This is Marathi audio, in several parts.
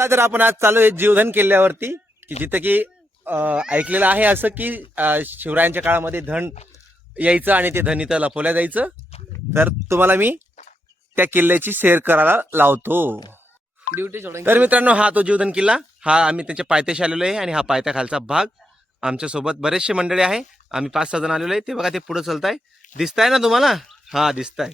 चला तर आपण आज चालू आहे जीवधन किल्ल्यावरती की जिथं की ऐकलेलं आहे असं की शिवरायांच्या काळामध्ये धन यायचं आणि ते धन इथं लपवल्या जायचं. तर तुम्हाला मी त्या किल्ल्याची सैर करायला लावतो. तर मित्रांनो हा तो जीवधन किल्ला, हा आम्ही त्याच्या पायथ्याशी आलेलो आहे आणि हा पायथ्या खालचा भाग. आमच्या सोबत बरेचसे मंडळी आहे, आम्ही 5-6 जण आलेलो आहे. ते बघा ते पुढे चलताय, दिसताय ना तुम्हाला? हा दिसताय.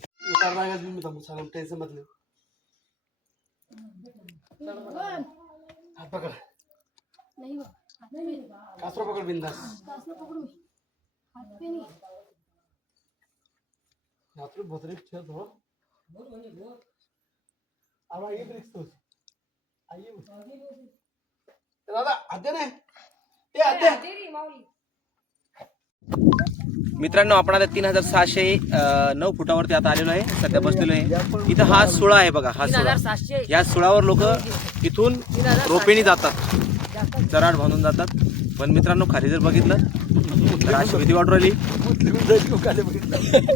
मित्रांनो आपण आता 3609 फुटावरती आता आलेलो आहे, सध्या बसलेलो आहे. इथं हा सुळा आहे बघा, हा सुळा. या सुळावर लोक इथून रोपेनी जातात, चराड बांधून जातात. पण मित्रांनो खाली जर बघितलं तर अशी भीती वाटू राहिली.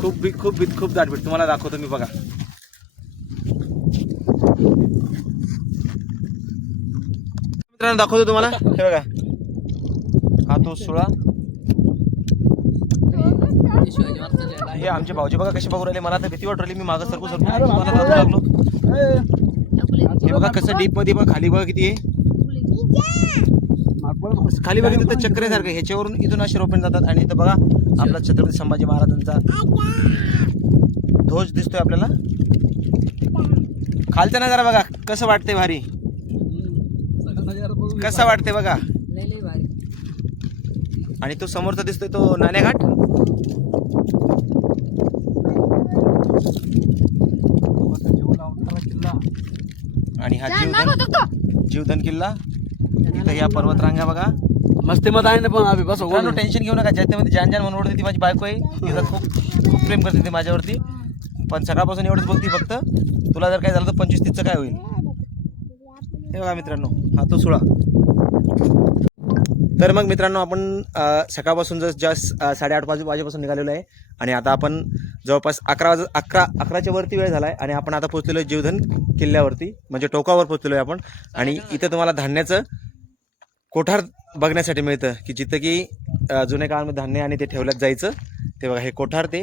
खूप दाट भीती. तुम्हाला दाखवतो मी बघा. मित्रांनो दाखवतो तुम्हाला, हे बघा हा तो सुळा. हे आमचे भाऊजी बघा कसे बघू राहिले. मला तर भीती वाटू राहिली. मी मागं सरकू लागलो. हे बघा कसं डीप मध्ये बघा, खाली बघा किती आहे. खाली बघितलं तर चक्रेसारखं, ह्याच्यावरून इथून असे रोपण जातात. आणि इथं बघा आपला छत्रपती संभाजी महाराजांचा ध्वज दिसतोय आपल्याला. खालचा नजारा बघा कसं वाटतंय, भारी कसं वाटतंय बघा. आणि तो समोरचा दिसतोय तो नाणेघाट. आणि हा जीवधन किल्ला. इथं या पर्वतरांगा बघा मस्त मत आहे ना. पण आम्ही बस टेन्शन घेऊ नका. ज्याच्यामध्ये जान म्हणून ओढते ती माझी बायको आहे. तिथं खूप प्रेम करते ती माझ्यावरती. पण सकाळपासून एवढंच बघती फक्त. तुला जर काय झालं तर 25-30चं काय होईल. हे बघा मित्रांनो हा तो सुळा. तर मग मित्रांनो आपण सकाळपासून जस्ट 8:30 वाजेपासून निघालेलो आहे. आणि आता आपण जवळपास 11च्या वरती वेळ झाला आहे. आणि आपण आता पोहोचलेलो आहे जीवधन किल्ल्यावरती, म्हणजे टोकावर पोहोचलेलो आहे आपण. आणि इथं तुम्हाला धान्याचं कोठार बघण्यासाठी मिळतं की जिथं की जुन्या काळामध्ये धान्य आणि ते ठेवल्यात जायचं. ते बघा हे कोठार, ते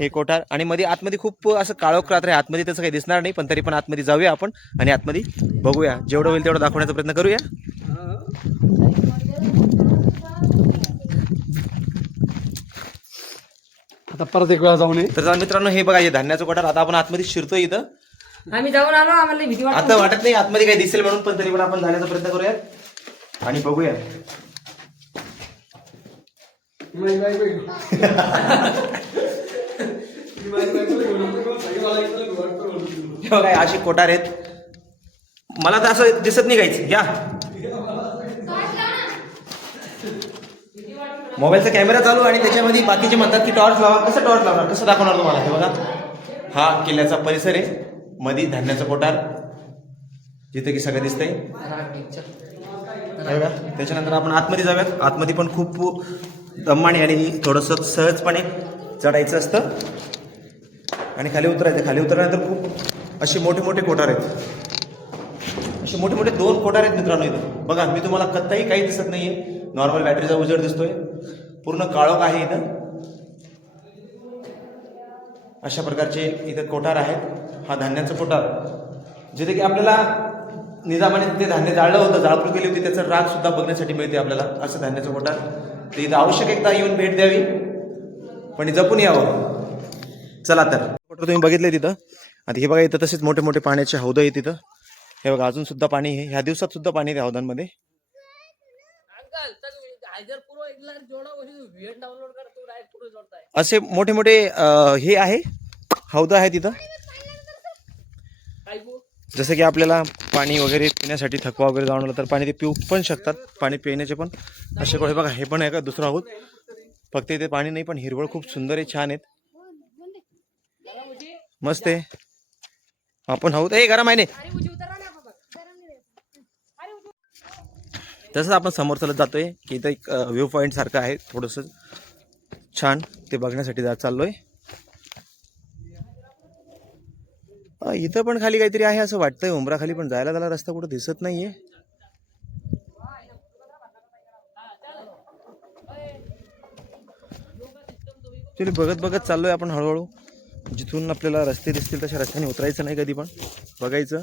हे कोठार. आणि मध्ये आतमध्ये खूप असं काळोख रात्र आहे. आतमध्ये तसं काही दिसणार नाही, पण तरी पण आतमध्ये जाऊया आपण आणि आतमध्ये बघूया. जेवढं होईल तेवढं दाखवण्याचा प्रयत्न करूया. आता परत एक वेळा जाऊन ये. तर मित्रांनो हे बघा हे धान्याचं कोठार. आता आपण आतमध्ये शिरतोय. इथं आम्ही जाऊन आलो, आम्हाला भीती वाटत आता वाटत नाही आतमध्ये काही दिसेल म्हणून, पण तरी पण आपण जाण्याचा प्रयत्न करूया आणि बघूया. काय अशी कोठार आहेत. मला तर असं दिसत नाही काहीच. या मोबाईलचा कॅमेरा चालू आणि त्याच्यामध्ये बाकीचे म्हणतात की टॉर्च लावा. कसं टॉर्च लावणार, कसं दाखवणार तुम्हाला. हे बघा हा किल्ल्याचा परिसर आहे. मध्ये धान्याचं कोठार जिथे की सगळं दिसतंय. बघा त्याच्यानंतर आपण आतमध्ये जाऊयात. आतमध्ये पण खूप दमाने आणि थोडंसं सहजपणे चढायचं असतं आणि खाली उतरायचं. खाली उतरल्यानंतर खूप असे मोठे मोठे कोठार आहेत. असे मोठे मोठे 2 कोठार आहेत मित्रांनो इथं. बघा मी तुम्हाला कत्ताही काही दिसत नाहीये. नॉर्मल बॅटरीचा उजेड दिसतोय. पूर्ण काळोख आहे इथं. अशा प्रकारचे इथं कोठार आहेत. हा धान्याचं कोठार जिथे की आपल्याला निजामाने ते धान्य जाळलं होतं, जाळपूळ केली होती, त्याचं राग सुद्धा बघण्यासाठी मिळते आपल्याला. असं धान्याचं कोठार. तर इथं आवश्यक एकदा येऊन भेट द्यावी, पण जपून यावं. चला तर कोठार तुम्ही बघितले तिथं. आता हे बघा इथं तसेच मोठे मोठे पाण्याचे हौद आहे तिथं. हे बघा अजून सुद्धा पाणी आहे. ह्या दिवसात सुद्धा पाणी आहे हौदांमध्ये. असे मोठे मोठे हे आहे हौद आहे तिथं. जसं की आपल्याला पाणी वगैरे पिण्यासाठी थकवा वगैरे जाणवला तर पाणी ते पिऊ पण शकतात. पाणी पिण्याचे पण असे कोठे बघा. हे पण आहे का दुसरं आहोत. फक्त इथे पाणी नाही पण हिरवळ खूप सुंदर आहे, छान आहेत, मस्त आहे. आपण आहोत हे गरम आहे नाही. तसंच आपण समोर चालत जातोय की इथं एक व्ह्यू पॉईंट सारखं आहे थोडंसं छान. ते बघण्यासाठी चाललोय. इथं पण खाली काहीतरी आहे असं वाटतंय उंबरा खाली, पण जायला त्याला रस्ता कुठं दिसत नाहीये. ऍक्च्युली बघत बघत चाललोय आपण हळूहळू. जिथून आपल्याला रस्ते दिसतील तशा रस्त्याने उतरायचं नाही कधी पण, बघायचं.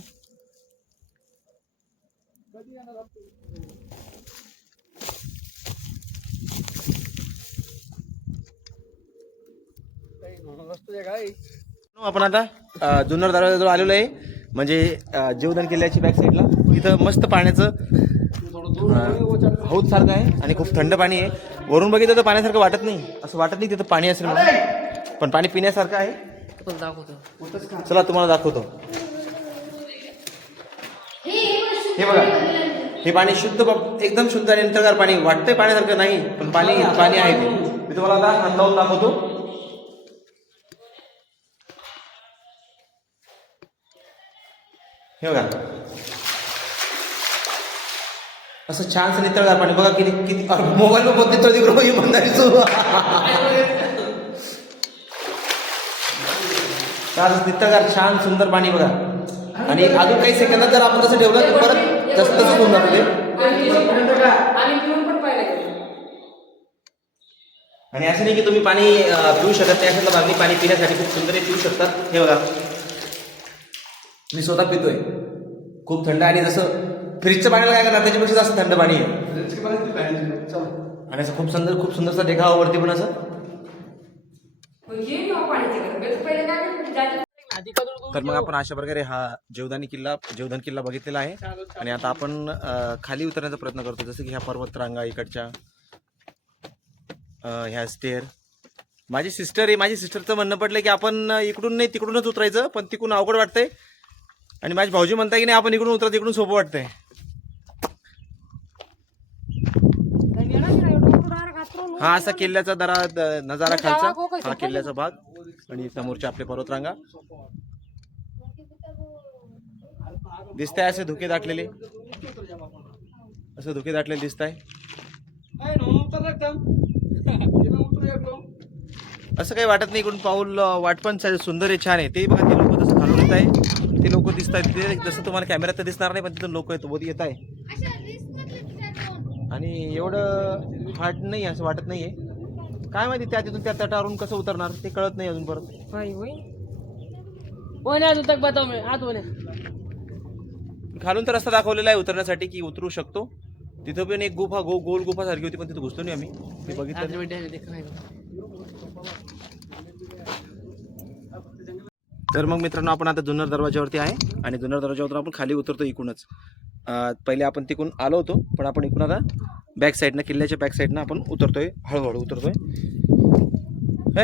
आपण आता जुन्नर दरवाजाजवळ आलेलो आहे, म्हणजे जीवदान किल्ल्याची बॅक साईडला. तिथं मस्त पाण्याचं हौद सारखं आहे आणि खूप थंड पाणी आहे. वरून बघितलं तर पाण्यासारखं वाटत नाही, असं वाटत नाही तिथं पाणी असेल म्हणून, पण पाणी पिण्यासारखं आहे. चला तुम्हाला दाखवतो. हे बघा, हे पाणी शुद्ध, एकदम शुद्ध आणि नितळगार पाणी. वाटतंय पाण्यासारखं नाही, पण पाणी पाणी आहे ते. मी तुम्हाला आता हात लावून दाखवतो. हे बघा, असं छानसं नितळगार पाणी. बघा किती किती मोबाईल वर नितळ दिली नितळगार छान सुंदर पाणी बघा. आणि अजून काही सेकंदात जर आपण तसं ठेवलं तर परत तसं तसंच होऊन जातं ते. आणि असं नाही की तुम्ही पाणी पिऊ शकत नाही, असं मागणी पाणी पिण्यासाठी खूप सुंदर पिऊ शकतात. हे बघा, मी स्वतः पितोय, खूप थंड. आणि जसं फ्रीजचं पाण्याला काय करणार, त्याच्यापेक्षा जास्त थंड पाणी आहे. आणि असं खूप सुंदरसा देखावा वरती पण असं. तर मग आपण अशा प्रकारे हा जीवदान किल्ला बघितलेला आहे. आणि आता आपण खाली उतरण्याचा प्रयत्न करतो. जसं की ह्या पर्वत रांगा इकडच्या, ह्या स्टेअर. माझी सिस्टरचं म्हणणं पडलं की आपण इकडून नाही तिकडूनच उतरायचं, पण तिकडून अवघड वाटतंय. आणि माझी भाऊजी म्हणताय की नाही आपण इकडून उतरा, तिकडून सोपं वाटतंय. हा असा किल्ल्याचा नजारा खालचा, हा किल्ल्याचा भाग. आणि समोरचे आपले पर्वतरांगा दिसत आहे. असे धुके दाटलेले दिसत आहे. असं काही वाटत नाही इकडून पाऊल. वाट पण सुंदर आहे, छान आहे. ते बघा, ते लोक जसं खालून येत आहे, ते लोक दिसत आहेत. ते जसं तुम्हाला कॅमेऱ्यात तर दिसणार नाही, पण तिथून लोक येत आहे. आणि एवढं हार्ड नाही असं वाटत नाहीये. काय माहिती त्या तिथून त्या तटावरून कसं उतरणार ते कळत नाही अजून परत. खालून तर रस्ता दाखवलेला आहे उतरण्यासाठी की उतरू शकतो. तिथं पण एक गुफा गोल गुफा सारखी होती, पण तिथं घुसलो नाही आम्ही. ते बघितलं. तर मग मित्रांनो, आपण आता जुन्नर दरवाजावरती आहे. आणि जुन्नर दरवाजावरून आपण खाली उतरतो इकडूनच. पहिले आपण तिकडून आलो होतो, पण आपण इकडून आता बॅक साईडनं, किल्ल्याच्या बॅक साईडनं आपण उतरतोय, हळूहळू उतरतोय.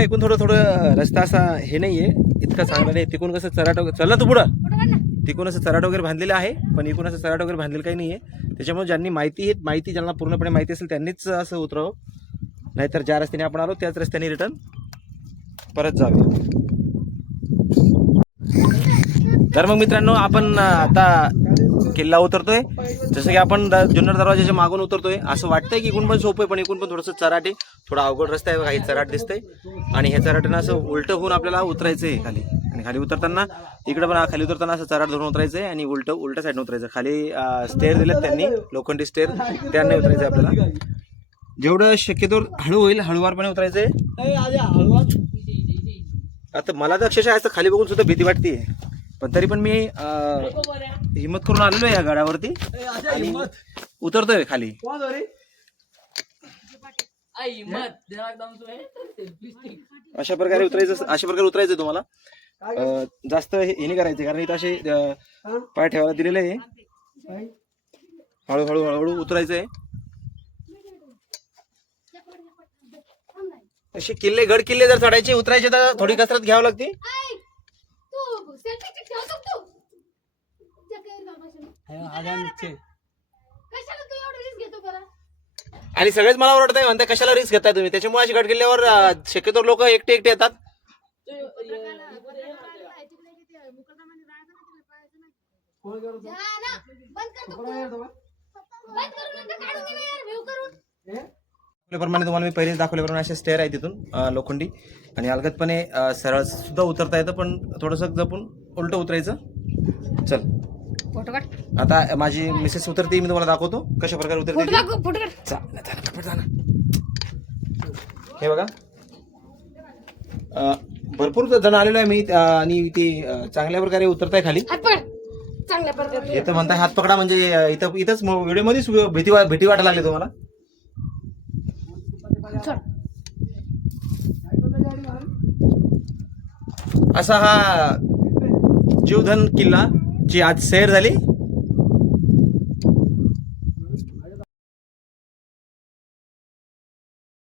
इकडून थोडं रस्ता असा हे नाही आहे, इतका चांगला नाही. तिकडून कसं चराट वगैरे, चल ना तू पुढं, तिकडून असं चराट वगैरे बांधलेलं आहे, पण इकडून असं चराट वगैरे बांधलेलं काही नाही आहे. त्याच्यामुळे ज्यांनी ज्यांना पूर्णपणे माहिती असेल त्यांनीच असं उतरावं, नाहीतर ज्या रस्त्याने आपण आलो त्याच रस्त्याने रिटर्न परत जावे. तर मग मित्रांनो, आपण आता किल्ला उतरतोय. जसं की आपण जुन्नर दरवाजाच्या मागून उतरतोय. असं वाटतंय की इकडून पण सोपं आहे, पण इकडून पण थोडंसं चराट आहे, थोडा अवघड रस्ता आहे. काही चराट दिसतंय आणि हे चराटानं असं उलटं होऊन आपल्याला उतरायचं आहे खाली. आणि खाली उतरताना इकडं पण खाली उतरताना असं चराट धरून उतरायचं आहे आणि उलट्या साईडनं उतरायचं. खाली स्टेअर दिलेत त्यांनी, लोखंडी स्टेअर, त्यांनी उतरायचं आपल्याला. जेवढं शक्यतो हळू होईल हळूवारपणे उतरायचंय. आता मला तर अक्षरशः असं खाली बघून सुद्धा भीती वाटते, पण तरी पण मी हिम्मत करून आलेलो आहे या गडावरती आणि उतरतोय खाली. अशा प्रकारे उतरायचं तुम्हाला. जास्त हे नाही करायचं, कारण इथं असे पाय ठेवायला दिलेले आहे. हळूहळू हळूहळू उतरायचंय. असे गड किल्ले जर चढायचे उतरायचे तर थोडी कसरत घ्यावी लागते. आणि सगळेच मला ओरडताय, म्हणताय कशाला रिस्क घेताय तुम्ही. त्याच्यामुळे अशी गड किल्ल्यावर शक्यतो लोक एकटे येतात. प्रमाणे तुम्हाला मी पहिलेच दाखवल्याप्रमाणे असे स्टेअर आहे तिथून लोखंडी, आणि अलगदपणे सरळ सुद्धा उतरता येतं, पण थोडंसं जपून उलटं उतरायचं. चल फोटो काढ. आता माझी मिसेस उतरते, मी तुम्हाला दाखवतो कशा प्रकारे उतरते फोटो ती. दाखव, फोटो काढ. पटपट जा ना. हे बघा भरपूर जण आलेलो आहे मी आणि ते चांगल्या प्रकारे उतरताय खाली. हात पकड. चांगल्या प्रकारे. हे तर म्हणताय हात पकडा म्हणजे इथंच व्हिडिओ मध्येच भीती वाटायला लागली तुम्हाला. चल. असा हा जीवधन किल्ला ची आज सैर झाली.